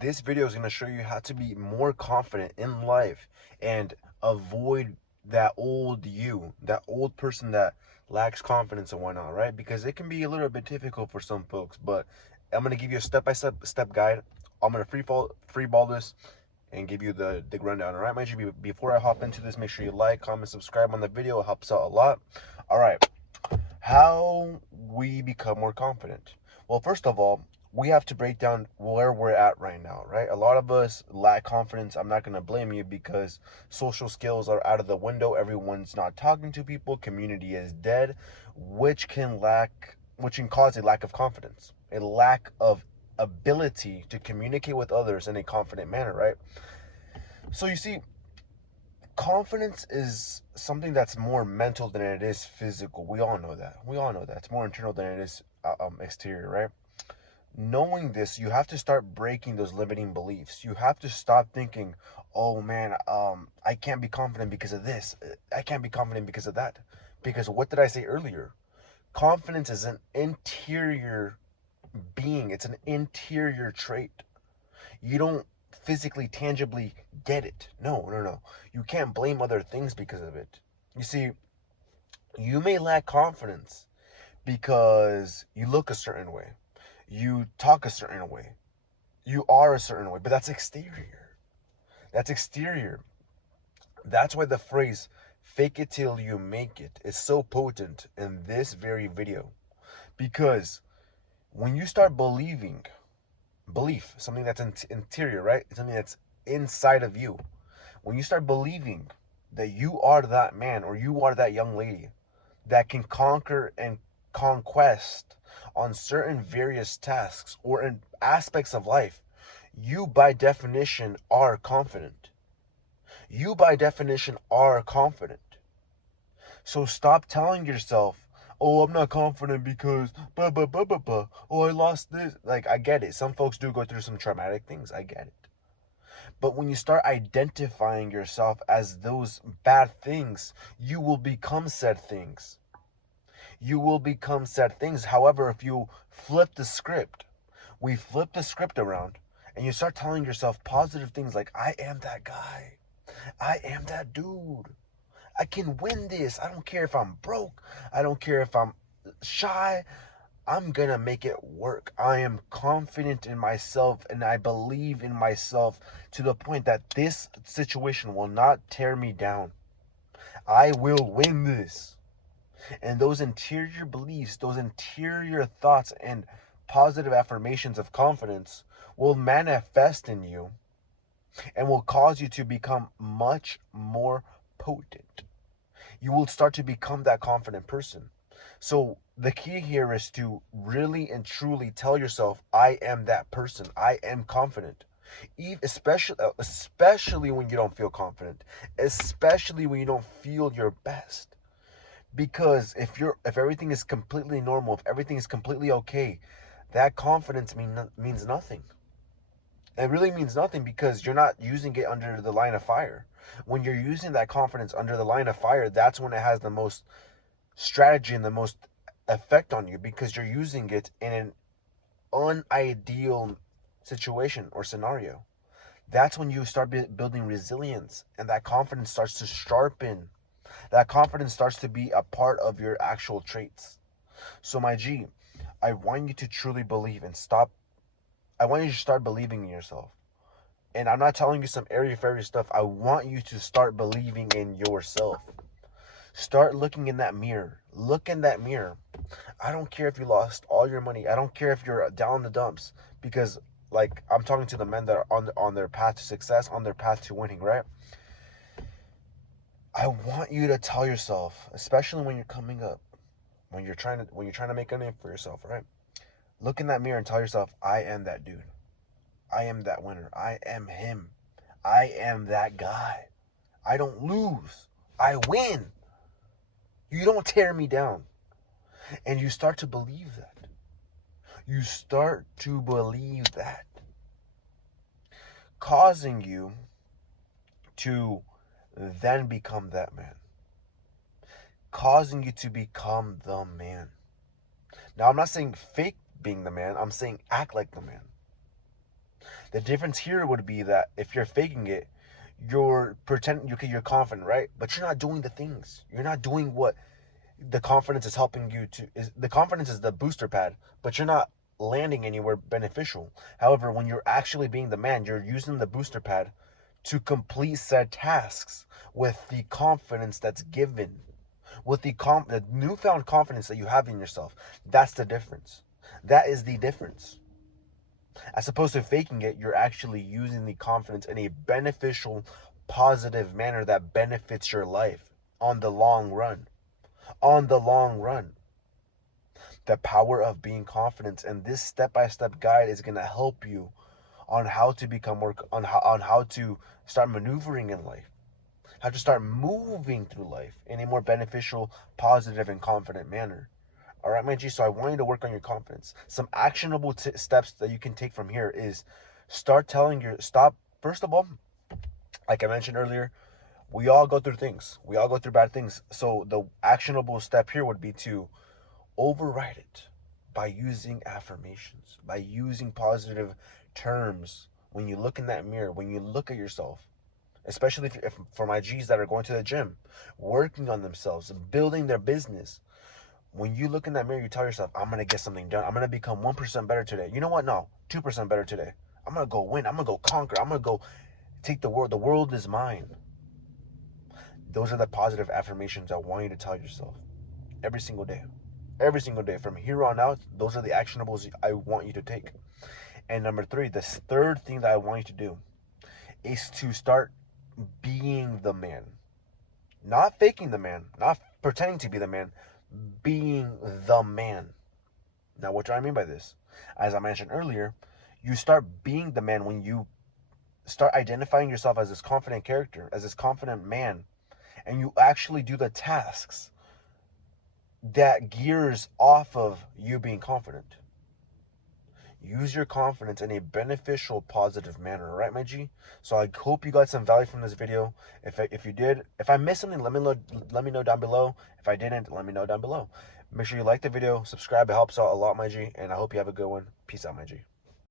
this video is going to show you how to be more confident in life and avoid that old you, that old person that lacks confidence and whatnot, right? Because it can be a little bit difficult for some folks, but I'm going to give you a step-by-step guide. I'm going to free ball this and give you the rundown. All right, my G, before I hop into this, make sure you like, comment, subscribe on the video. It helps out a lot. All right, how we become more confident. Well, first of all, we have to break down where we're at right now, right? A lot of us lack confidence. I'm not going to blame you because social skills are out of the window. Everyone's not talking to people. Community is dead, which can cause a lack of confidence, a lack of ability to communicate with others in a confident manner, right? So you see, confidence is something that's more mental than it is physical. We all know that. We all know that. It's more internal than it is exterior, right? Knowing this, you have to start breaking those limiting beliefs. You have to stop thinking, oh man, I can't be confident because of this. I can't be confident because of that. Because what did I say earlier? Confidence is an interior being, it's an interior trait. You don't physically, tangibly get it. No, no, no. You can't blame other things because of it. You see, you may lack confidence because you look a certain way, you talk a certain way, you are a certain way, but that's exterior. That's exterior. That's why the phrase fake it till you make it is so potent in this very video. Because when you start belief, something that's interior, right? Something that's inside of you. When you start believing that you are that man or you are that young lady that can conquer and conquest on certain various tasks or in aspects of life, you by definition are confident. You by definition are confident. So stop telling yourself, oh, I'm not confident because blah, blah, blah, blah, blah. Oh, I lost this. Like, I get it. Some folks do go through some traumatic things. I get it. But when you start identifying yourself as those bad things, you will become said things. You will become said things. However, if you flip the script, we flip the script around and you start telling yourself positive things like, I am that guy. I am that dude. I can win this. I don't care if I'm broke. I don't care if I'm shy. I'm gonna make it work. I am confident in myself and I believe in myself to the point that this situation will not tear me down. I will win this. And those interior beliefs, those interior thoughts and positive affirmations of confidence will manifest in you and will cause you to become much more potent. You will start to become that confident person. So the key here is to really and truly tell yourself, I am that person. I am confident. Especially when you don't feel confident, especially when you don't feel your best. Because if everything is completely normal, if everything is completely okay, that confidence means nothing. It really means nothing because you're not using it under the line of fire. When you're using that confidence under the line of fire, that's when it has the most strategy and the most effect on you because you're using it in an unideal situation or scenario. That's when you start building resilience and that confidence starts to sharpen. That confidence starts to be a part of your actual traits. So, my G, I want you to truly believe and stop. I want you to start believing in yourself. And I'm not telling you some airy fairy stuff. I want you to start believing in yourself. Start looking in that mirror. Look in that mirror. I don't care if you lost all your money. I don't care if you're down in the dumps. Because, like, I'm talking to the men that are on their path to success, on their path to winning, right? I want you to tell yourself, especially when you're coming up, when you're trying to make a name for yourself, right? Look in that mirror and tell yourself, I am that dude. I am that winner. I am him. I am that guy. I don't lose. I win. You don't tear me down. And you start to believe that. You start to believe that. Causing you to then become that man. Causing you to become the man. Now, I'm not saying fake being the man. I'm saying act like the man. The difference here would be that if you're faking it, you're pretending, okay, you're confident, right? But you're not doing the things. You're not doing what the confidence is helping you to. The confidence is the booster pad, but you're not landing anywhere beneficial. However, when you're actually being the man, you're using the booster pad to complete said tasks with the confidence that's given, with the newfound confidence that you have in yourself. That's the difference. That is the difference. As opposed to faking it, you're actually using the confidence in a beneficial, positive manner that benefits your life on the long run. On the long run. The power of being confident, and this step-by-step guide is going to help you on how to become more, on how to start maneuvering in life, how to start moving through life in a more beneficial, positive, and confident manner. All right, my G, so I want you to work on your confidence. Some actionable steps that you can take from here is first of all, like I mentioned earlier, we all go through things. We all go through bad things. So the actionable step here would be to override it by using affirmations, by using positive terms when you look in that mirror, when you look at yourself. Especially if for my G's that are going to the gym, working on themselves, building their business. When you look in that mirror, you tell yourself, I'm going to get something done. I'm going to become 1% better today. You know what? No, 2% better today. I'm going to go win. I'm going to go conquer. I'm going to go take the world. The world is mine. Those are the positive affirmations I want you to tell yourself every single day. Every single day. From here on out, those are the actionables I want you to take. And number 3, the third thing that I want you to do is to start being the man. Not faking the man. Not pretending to be the man. Being the man. Now, what do I mean by this? As I mentioned earlier, you start being the man when you start identifying yourself as this confident character, as this confident man, and you actually do the tasks that gears off of you being confident. Use your confidence in a beneficial, positive manner, right, my G? So I hope you got some value from this video. If you did, if I missed something, let me know down below. If I didn't, let me know down below. Make sure you like the video, subscribe. It helps out a lot, my G. And I hope you have a good one. Peace out, my G.